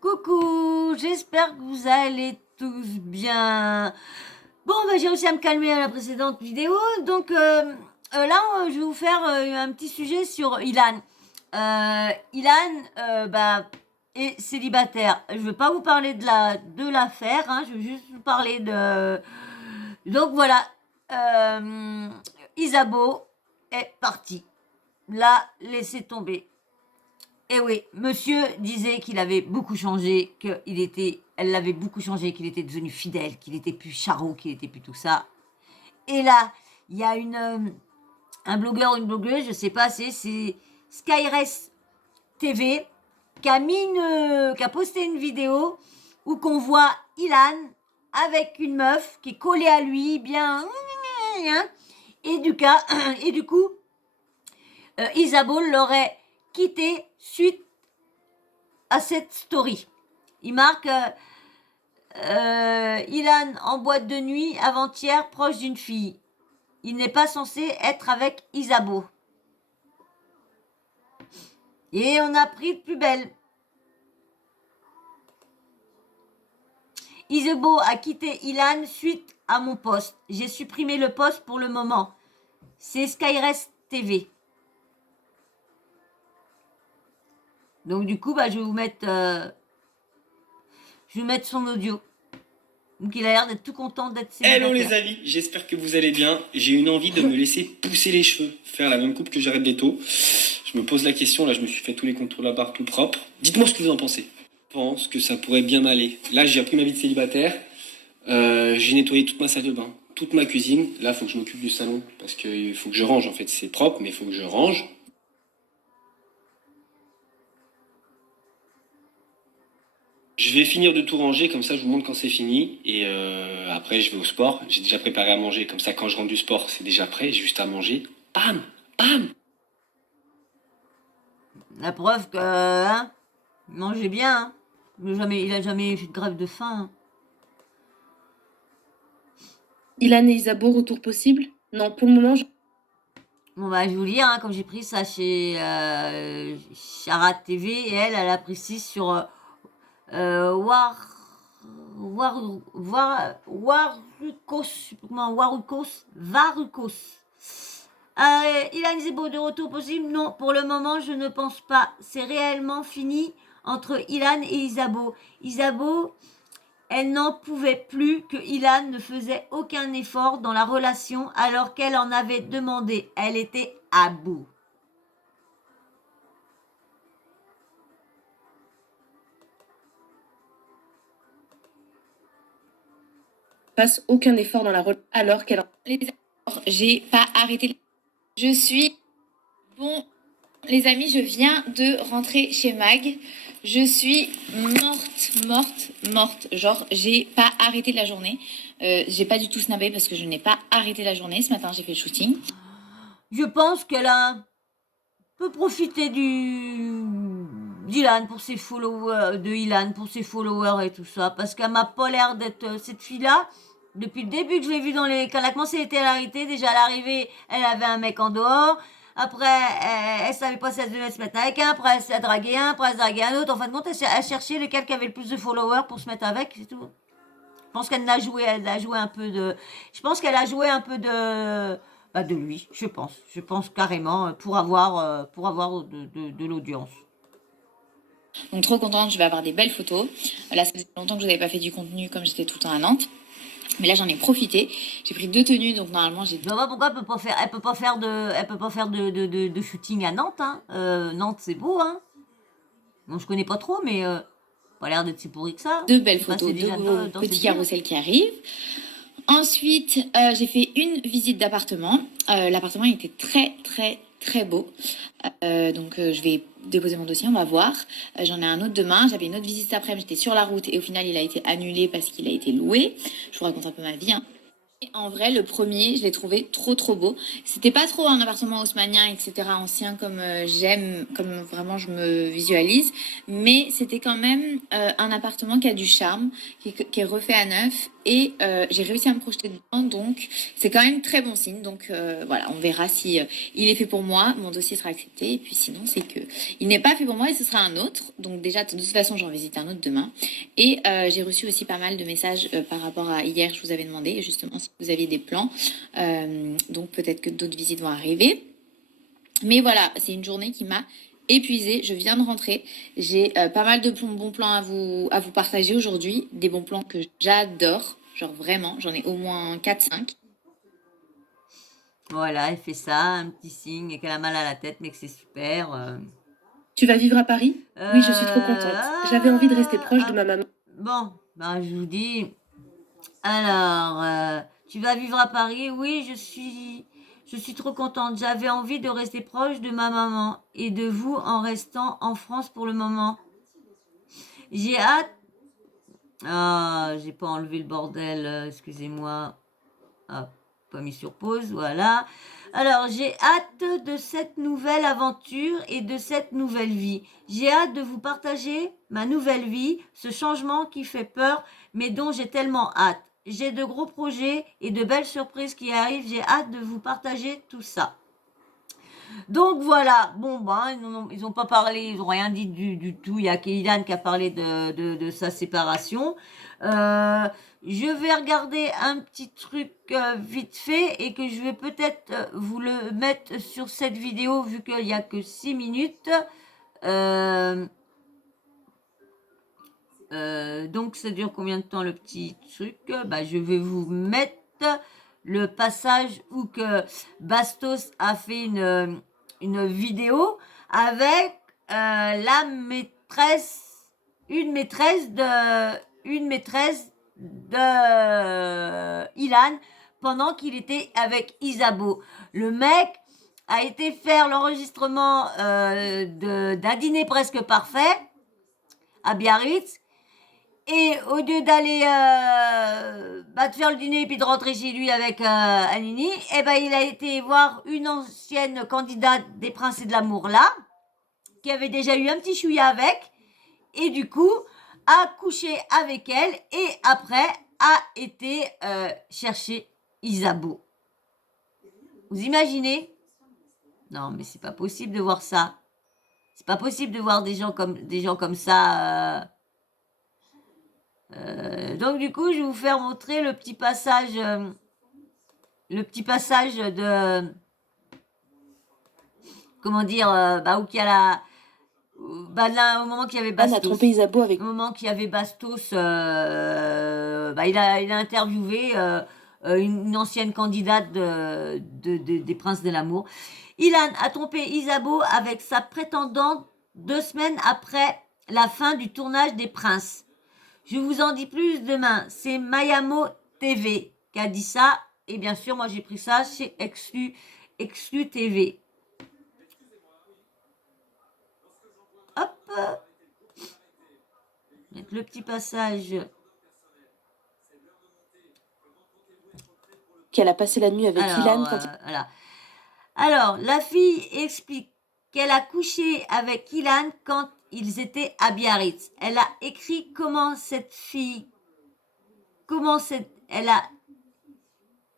Coucou, j'espère que vous allez tous bien. Bon, j'ai réussi à me calmer à la précédente vidéo, donc là, je vais vous faire un petit sujet sur Ilan. Ilan, est célibataire. Je ne vais pas vous parler de l'affaire, hein, je vais juste vous parler de... Donc voilà, Isabeau est parti. Là, laissez tomber. Eh oui, monsieur disait qu'il avait beaucoup changé, elle l'avait beaucoup changé, qu'il était devenu fidèle, qu'il était plus charrot, qu'il était plus tout ça. Et là, il y a un blogueur ou une blogueuse, je sais pas, c'est Skyres TV, qui a posté une vidéo où qu'on voit Ilan avec une meuf qui est collée à lui, bien, et du coup, Isabelle l'aurait quitté suite à cette story. Il marque Ilan en boîte de nuit avant-hier proche d'une fille. Il n'est pas censé être avec Isabeau. Et on a pris de plus belle. Isabeau a quitté Ilan suite à mon post. J'ai supprimé le post pour le moment. C'est Skyrest TV. Donc du coup, je vais vous mettre son audio. Donc il a l'air d'être tout content d'être célibataire. Hello les amis, j'espère que vous allez bien. J'ai une envie de me laisser pousser les cheveux, faire la même coupe que j'arrête bientôt. Je me pose la question, là je me suis fait tous les contours de la barre tout propre. Dites-moi ce que vous en pensez. Je pense que ça pourrait bien m'aller. Là j'ai appris ma vie de célibataire. J'ai nettoyé toute ma salle de bain, toute ma cuisine. Là il faut que je m'occupe du salon parce qu'il faut que je range en fait. C'est propre mais il faut que je range. Je vais finir de tout ranger, comme ça je vous montre quand c'est fini. Et après je vais au sport. J'ai déjà préparé à manger, comme ça quand je rentre du sport c'est déjà prêt, j'ai juste à manger. Bam, bam. La preuve que, hein, mangez bien, hein. Il a jamais fait de grève de faim, hein. Ilan et Isabeau, retour possible? Non, pour le moment, Bon, je vais vous lire, hein, comme j'ai pris ça chez Charat TV, et elle a pris 6 sur Varukos. Ilan Zebo de retour possible? Non, pour le moment, je ne pense pas. C'est réellement fini entre Ilan et Isabeau. Isabeau, elle n'en pouvait plus que Ilan ne faisait aucun effort dans la relation alors qu'elle en avait demandé. Elle était à bout. fasse aucun effort dans la relation alors qu'elle... J'ai pas arrêté. Je suis... Bon, les amis, je viens de rentrer chez Mag. Je suis morte. Genre, j'ai pas arrêté la journée. J'ai pas du tout snappé parce que je n'ai pas arrêté la journée. Ce matin, j'ai fait le shooting. Je pense qu'elle a peut profiter d'Ilan pour ses followers, de Ilan pour ses followers et tout ça, parce qu'elle m'a pas l'air d'être cette fille-là. Depuis le début que je l'ai vue quand elle a commencé les télé-réalités, déjà à l'arrivée, elle avait un mec en dehors. Après, elle savait pas si elle devait se mettre avec un. Après, elle s'est dragué un. Après, elle s'est dragué un autre. En fin de compte, elle cherchait lequel qui avait le plus de followers pour se mettre avec, c'est tout. Je pense qu'elle a joué un peu de... Je pense qu'elle a joué un peu de lui, je pense. Je pense carrément pour avoir de l'audience. Donc, trop contente. Je vais avoir des belles photos. Là, ça faisait longtemps que je n'avais pas fait du contenu comme j'étais tout le temps à Nantes. Mais là, j'en ai profité. J'ai pris 2 tenues, donc normalement, j'ai... Je vois pas pourquoi elle peut pas faire de shooting à Nantes, hein. Nantes, c'est beau, hein. Bon, je connais pas trop, mais pas l'air d'être si pourri que ça. 2 belles photos, 2 petits carousels qui arrivent. Ensuite, j'ai fait une visite d'appartement. L'appartement était très beau. Donc, je vais déposer mon dossier, on va voir. J'en ai un autre demain. J'avais une autre visite cet après-midi. J'étais sur la route et au final, il a été annulé parce qu'il a été loué. Je vous raconte un peu ma vie, hein. En vrai, le premier, je l'ai trouvé trop beau. C'était pas trop un appartement haussmannien, etc., ancien comme j'aime, comme vraiment je me visualise, mais c'était quand même un appartement qui a du charme, qui est refait à neuf, et j'ai réussi à me projeter dedans, donc c'est quand même très bon signe. Donc voilà, on verra si il est fait pour moi, mon dossier sera accepté, et puis sinon c'est que il n'est pas fait pour moi et ce sera un autre. Donc déjà, de toute façon, j'en visite un autre demain. Et j'ai reçu aussi pas mal de messages par rapport à hier, je vous avais demandé justement si vous aviez des plans. Donc peut-être que d'autres visites vont arriver. Mais voilà, c'est une journée qui m'a épuisée. Je viens de rentrer. J'ai pas mal de bons plans à vous partager aujourd'hui. Des bons plans que j'adore. Genre vraiment, j'en ai au moins 4-5. Voilà, elle fait ça, un petit signe et qu'elle a mal à la tête, mais que c'est super. Tu vas vivre à Paris? Oui, je suis trop contente. J'avais envie de rester proche de ma maman. Bon, ben, je vous dis. Alors, tu vas vivre à Paris? Oui, je suis trop contente. J'avais envie de rester proche de ma maman et de vous en restant en France pour le moment. J'ai hâte. Ah, j'ai pas enlevé le bordel, excusez-moi. Ah, pas mis sur pause, voilà. Alors, j'ai hâte de cette nouvelle aventure et de cette nouvelle vie. J'ai hâte de vous partager ma nouvelle vie, ce changement qui fait peur, mais dont j'ai tellement hâte. J'ai de gros projets et de belles surprises qui arrivent. J'ai hâte de vous partager tout ça. Donc voilà, bon ben, ils n'ont pas parlé, ils n'ont rien dit du tout. Il y a Kélidan qui a parlé de sa séparation. Je vais regarder un petit truc vite fait et que je vais peut-être vous le mettre sur cette vidéo vu qu'il n'y a que 6 minutes. Donc ça dure combien de temps le petit truc? Bah, je vais vous mettre le passage où que Bastos a fait une vidéo avec la maîtresse, une maîtresse de Ilan pendant qu'il était avec Isabeau. Le mec a été faire l'enregistrement d'un dîner presque parfait à Biarritz. Et au lieu d'aller de faire le dîner et puis de rentrer chez lui avec Anini, eh ben, il a été voir une ancienne candidate des Princes et de l'amour là, qui avait déjà eu un petit chouïa avec, et du coup a couché avec elle et après a été chercher Isabeau. Vous imaginez? Non, mais c'est pas possible de voir ça. C'est pas possible de voir des gens comme ça. Donc du coup, je vais vous faire montrer le petit passage de, comment dire, où qu'il y a là, au moment qu'il y avait Anne a Bastos. trompé Isabeau avec... Au moment qu'il y avait Bastos, il a interviewé une ancienne candidate des Princes de l'amour. Ilan a trompé Isabeau avec sa prétendante 2 semaines après la fin du tournage des Princes. Je vous en dis plus demain. C'est Mayamo TV qui a dit ça. Et bien sûr, moi j'ai pris ça chez Exclu TV. Hop. Mettre le petit passage. Qu'elle a passé la nuit avec Ilan quand voilà. Alors, la fille explique qu'elle a couché avec Ilan quand ils étaient à Biarritz. Elle a écrit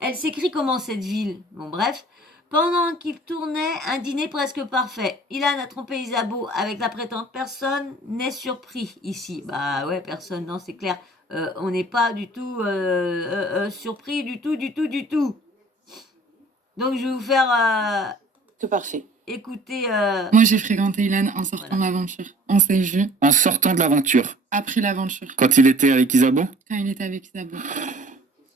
elle s'écrit comment cette ville. Bon, bref. Pendant qu'il tournait un dîner presque parfait, Ilan a trompé Isabeau avec la prétendante. Personne n'est surpris ici. Bah ouais, personne, non, c'est clair. On n'est pas du tout surpris du tout. Donc, je vais vous faire que parfait. écouter... Moi, j'ai fréquenté Ilan en sortant de l'aventure. On s'est vus. En sortant de l'aventure. Après l'aventure. Quand il était avec Isabeau? Quand il était avec Isabeau.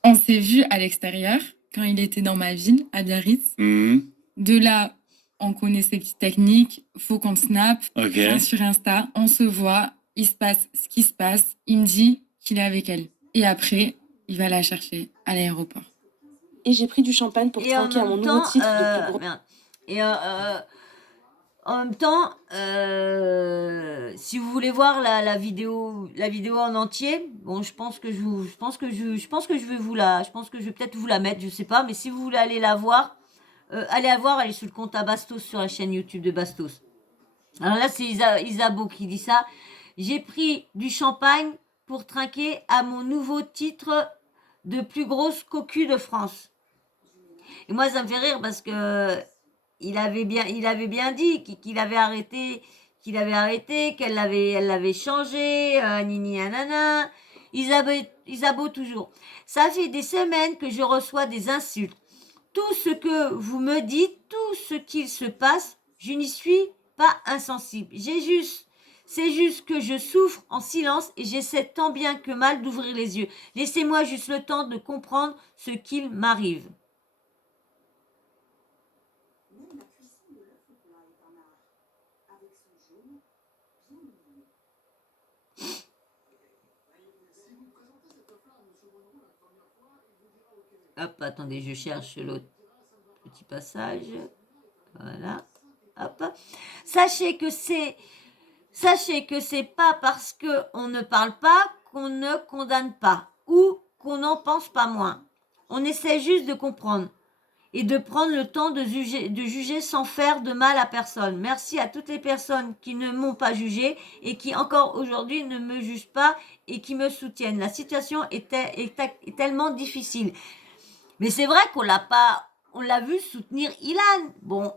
On s'est vus à l'extérieur, quand il était dans ma ville, à Biarritz. De là, on connaît ses petites techniques. Faut qu'on snap. Okay. Sur Insta, on se voit. Il se passe ce qui se passe. Il me dit qu'il est avec elle. Et après, il va la chercher à l'aéroport. Et j'ai pris du champagne pour trinquer à mon nouveau titre de plus gros. Et En même temps, si vous voulez voir la vidéo en entier, bon, je pense que je vais peut-être vous la mettre, je sais pas, mais si vous voulez aller la voir, elle est sur le compte à Bastos sur la chaîne YouTube de Bastos. Alors là, c'est Isabeau qui dit ça. J'ai pris du champagne pour trinquer à mon nouveau titre de plus grosse cocu de France. Et moi, ça me fait rire parce que il avait bien dit qu'il avait arrêté, qu'elle l'avait changé, nini nanana. Isabeau toujours. Ça fait des semaines que je reçois des insultes. Tout ce que vous me dites, tout ce qu'il se passe, je n'y suis pas insensible. C'est juste que je souffre en silence et j'essaie tant bien que mal d'ouvrir les yeux. Laissez-moi juste le temps de comprendre ce qu'il m'arrive. Hop, attendez, je cherche l'autre petit passage. Voilà. Hop. Sachez que c'est pas parce que on ne parle pas qu'on ne condamne pas ou qu'on n'en pense pas moins. On essaie juste de comprendre et de prendre le temps de juger sans faire de mal à personne. Merci à toutes les personnes qui ne m'ont pas jugé et qui encore aujourd'hui ne me jugent pas et qui me soutiennent. La situation est tellement difficile. Mais c'est vrai qu'on l'a vu soutenir Ilan. Bon,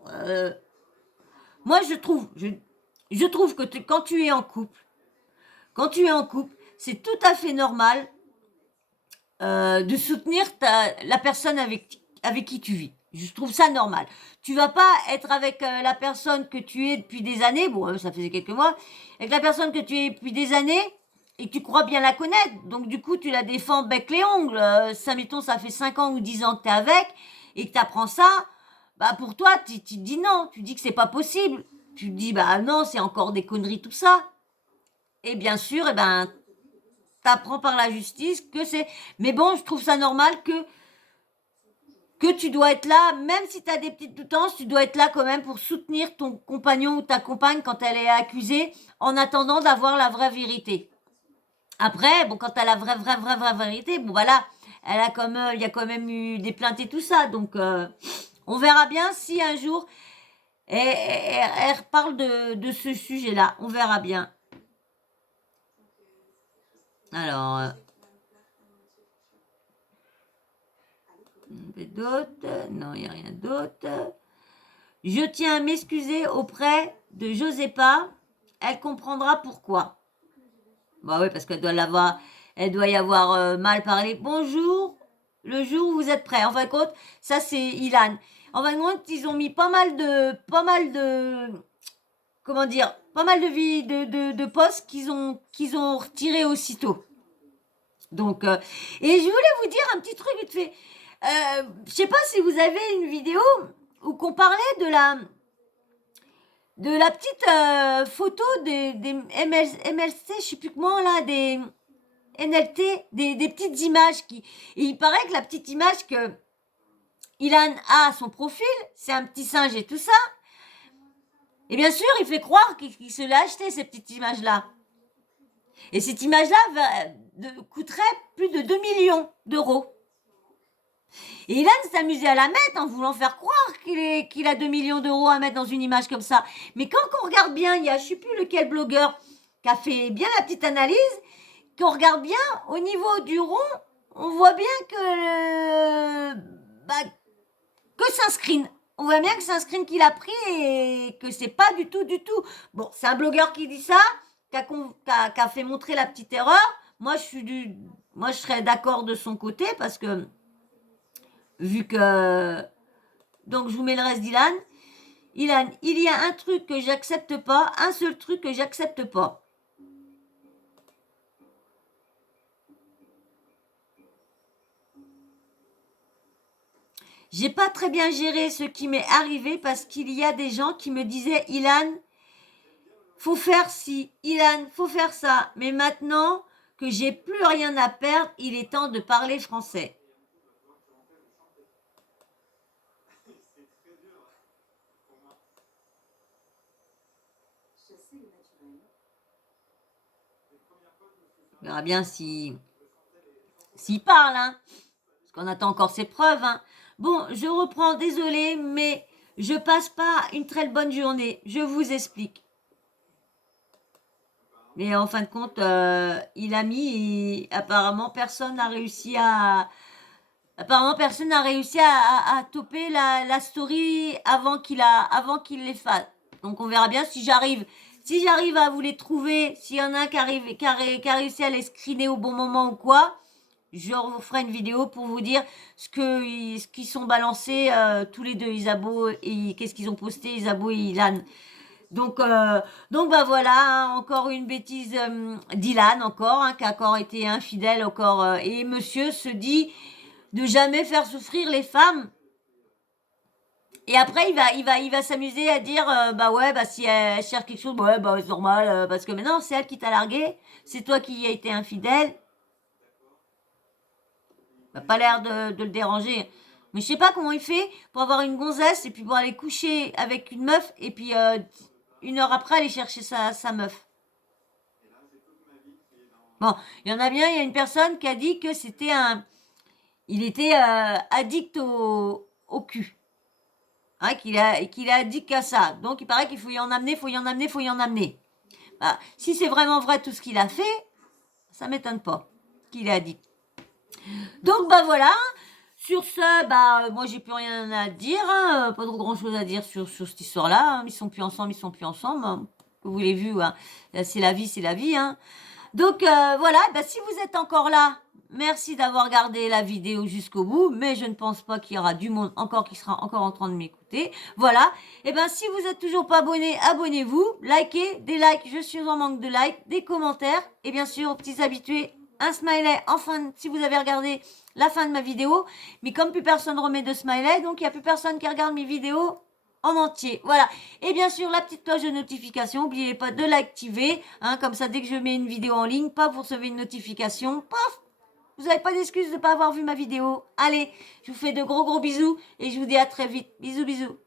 moi je trouve que quand tu es en couple, c'est tout à fait normal de soutenir la personne avec qui tu vis. Je trouve ça normal. Tu vas pas être avec la personne que tu es depuis des années, bon, ça faisait quelques mois, avec la personne que tu es depuis des années et que tu crois bien la connaître. Donc, du coup, tu la défends bec les ongles. Ça, mettons, ça fait 5 ans ou 10 ans que tu es avec et que tu apprends ça. Bah, pour toi, tu dis non. Tu dis que c'est pas possible. Tu dis, bah non, c'est encore des conneries, tout ça. Et bien sûr, t'apprends par la justice que c'est... Mais bon, je trouve ça normal que tu dois être là, même si tu as des petites doutances, tu dois être là quand même pour soutenir ton compagnon ou ta compagne quand elle est accusée, en attendant d'avoir la vraie vérité. Après, bon, quand tu as la vraie vérité, bon, voilà, il y a quand même eu des plaintes et tout ça, donc on verra bien si un jour elle reparle de ce sujet-là, on verra bien. Alors... d'autres? Non, il n'y a rien d'autre. Je tiens à m'excuser auprès de Josépa. Elle comprendra pourquoi. Bah oui, parce qu'elle doit y avoir mal parlé. Bonjour, le jour où vous êtes prêts. En fin de compte, ça c'est Ilan. En fin de compte, ils ont mis pas mal de posts qu'ils ont retirés aussitôt. Donc, et je voulais vous dire un petit truc vite fait. Je sais pas si vous avez une vidéo où qu'on parlait de la petite photo des MLC, je sais plus comment là, des NLT, des petites images et il paraît que la petite image que Ilan a à son profil, c'est un petit singe et tout ça. Et bien sûr, il fait croire qu'il se l'a acheté, ces petites images-là. Et cette image-là coûterait plus de 2 millions d'euros. Et Ilan s'est amusé à la mettre en voulant faire croire qu'il a 2 millions d'euros à mettre dans une image comme ça. Mais quand on regarde bien, il y a je ne sais plus lequel blogueur qui a fait bien la petite analyse, qu'on regarde bien au niveau du rond, on voit bien que c'est un screen. On voit bien que c'est un screen qu'il a pris et que c'est pas du tout. Bon, c'est un blogueur qui dit ça, qui a fait montrer la petite erreur. Moi, je serais d'accord de son côté parce que vu que... Donc, je vous mets le reste d'Ilan. Ilan, il y a un truc que j'accepte pas, un seul truc que j'accepte pas. J'ai pas très bien géré ce qui m'est arrivé parce qu'il y a des gens qui me disaient « Ilan, faut faire ci, Ilan, faut faire ça. » Mais maintenant que j'ai plus rien à perdre, il est temps de parler français. On verra bien s'il parle, hein. Parce qu'on attend encore ses preuves, hein. Bon, je reprends, désolé, mais je passe pas une très bonne journée. Je vous explique. Mais en fin de compte, il a mis, et apparemment personne n'a réussi à... Apparemment personne n'a réussi à toper la story avant qu'il les fasse. Donc on verra bien si j'arrive à vous les trouver, s'il y en a un qui a réussi à les screener au bon moment ou quoi, je vous ferai une vidéo pour vous dire ce qu'ils sont balancés tous les deux, Isabeau et qu'est-ce qu'ils ont posté, Isabeau et Ilan. Donc bah voilà, hein, encore une bêtise d'Ilan encore, hein, qui a encore été infidèle encore, et monsieur se dit de jamais faire souffrir les femmes. Et après il va s'amuser à dire bah ouais, bah si elle cherche quelque chose, ouais bah c'est normal, parce que maintenant c'est elle qui t'a largué, c'est toi qui as été infidèle. Ça n'a pas l'air de le déranger. Mais je sais pas comment il fait pour avoir une gonzesse et puis pour aller coucher avec une meuf et puis 1 heure après aller chercher sa meuf. Bon, il y en a bien, il y a une personne qui a dit que c'était il était addict au cul. Hein, qu'il est addict à ça. Donc il paraît qu'il faut y en amener. Bah, si c'est vraiment vrai tout ce qu'il a fait, ça m'étonne pas qu'il est addict. Donc bah voilà. Sur ce, bah moi j'ai plus rien à dire, hein, pas trop grand chose à dire sur cette histoire-là. Hein. Ils sont plus ensemble. Hein. Vous l'avez vu, hein. C'est la vie, hein. Donc voilà, bah, si vous êtes encore là, merci d'avoir regardé la vidéo jusqu'au bout, mais je ne pense pas qu'il y aura du monde encore qui sera encore en train de m'écouter. Voilà, et ben si vous êtes toujours pas abonné, abonnez-vous, likez, des likes, je suis en manque de likes, des commentaires, et bien sûr, aux petits habitués, un smiley, enfin, si vous avez regardé la fin de ma vidéo, mais comme plus personne remet de smiley, donc il n'y a plus personne qui regarde mes vidéos en entier, voilà. Et bien sûr, la petite cloche de notification, n'oubliez pas de l'activer, hein, comme ça, dès que je mets une vidéo en ligne, paf, vous recevez une notification, paf, vous n'avez pas d'excuse de ne pas avoir vu ma vidéo. Allez, je vous fais de gros bisous et je vous dis à très vite. Bisous.